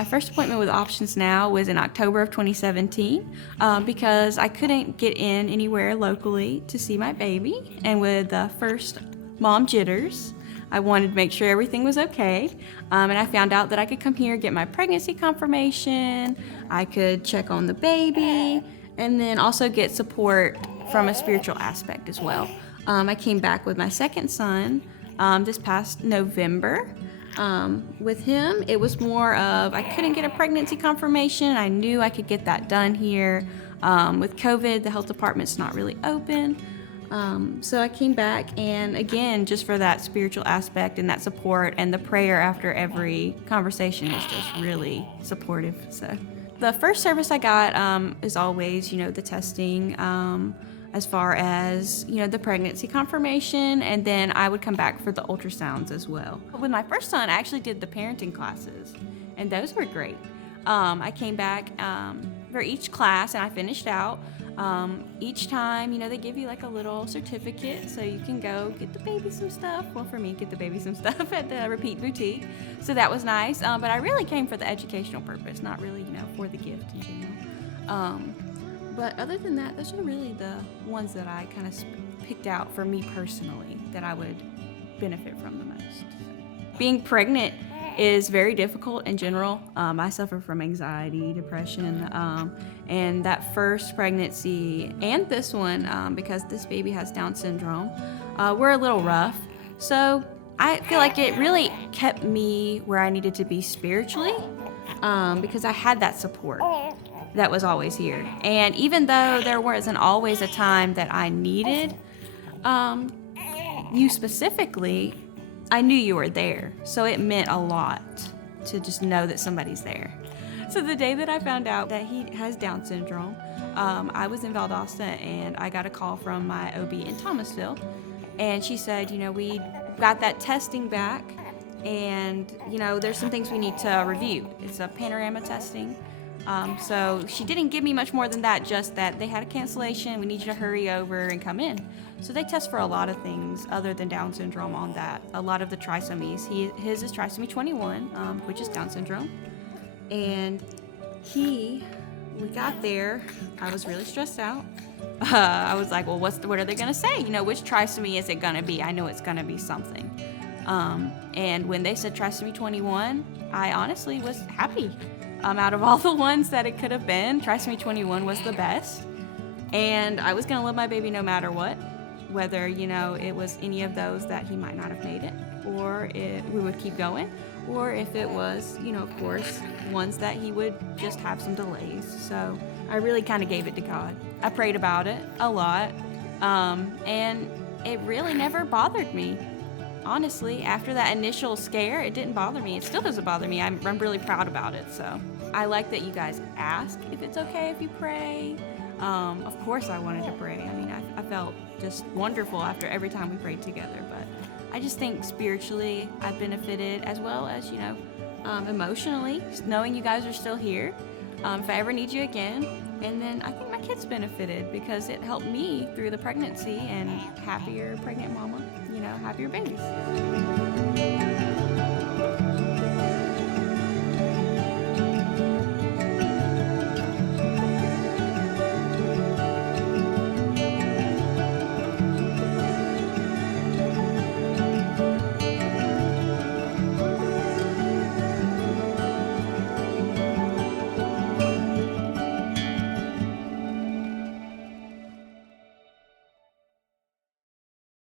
My first appointment with Options Now was in October of 2017 because I couldn't get in anywhere locally to see my baby. And with the first mom jitters, I wanted to make sure everything was okay. And I found out that I could come here, get my pregnancy confirmation, I could check on the baby, and then also get support from a spiritual aspect as well. I came back with my second son this past November. With him, it was more of I couldn't get a pregnancy confirmation. I knew I could get that done here. With COVID, the health department's not really open. So I came back, and again, just for that spiritual aspect and that support and the prayer after every conversation is just really supportive. So the first service I got is always, the testing. As far as, the pregnancy confirmation, and then I would come back for the ultrasounds as well. With my first son, I actually did the parenting classes, and those were great. I came back for each class, and I finished out. Each time, they give you like a little certificate, so you can go get the baby some stuff. Well, for me, get the baby some stuff at the Repeat Boutique. So that was nice, but I really came for the educational purpose, not really, for the gift in general. But other than that, those are really the ones that I kind of picked out for me personally that I would benefit from the most. Being pregnant is very difficult in general. I suffer from anxiety, depression, and that first pregnancy and this one, because this baby has Down syndrome, were a little rough. So I feel like it really kept me where I needed to be spiritually, because I had that support that was always here. And even though there wasn't always a time that I needed you specifically, I knew you were there. So it meant a lot to just know that somebody's there. So the day that I found out that he has Down syndrome, I was in Valdosta, and I got a call from my OB in Thomasville. And she said, we got that testing back, and, there's some things we need to review. It's a panorama testing. So she didn't give me much more than that, just that they had a cancellation, we need you to hurry over and come in. So they test for a lot of things other than Down syndrome on that. A lot of the trisomies. His is trisomy 21, which is Down syndrome. And we got there, I was really stressed out. I was like, well, what are they gonna say? Which trisomy is it gonna be? I know it's gonna be something. And when they said trisomy 21, I honestly was happy. Out of all the ones that it could have been, trisomy 21 was the best. And I was going to love my baby no matter what, whether, it was any of those that he might not have made it, or we would keep going, or if it was, of course, ones that he would just have some delays. So I really kind of gave it to God. I prayed about it a lot, and it really never bothered me. Honestly, after that initial scare, it didn't bother me. It still doesn't bother me. I'm really proud about it. So I like that you guys ask if it's okay if you pray. Of course I wanted to pray. I felt just wonderful after every time we prayed together. But I just think spiritually I've benefited, as well as, emotionally, knowing you guys are still here. If I ever need you again. And then I think my kids benefited because it helped me through the pregnancy, and happier pregnant mama, happier babies.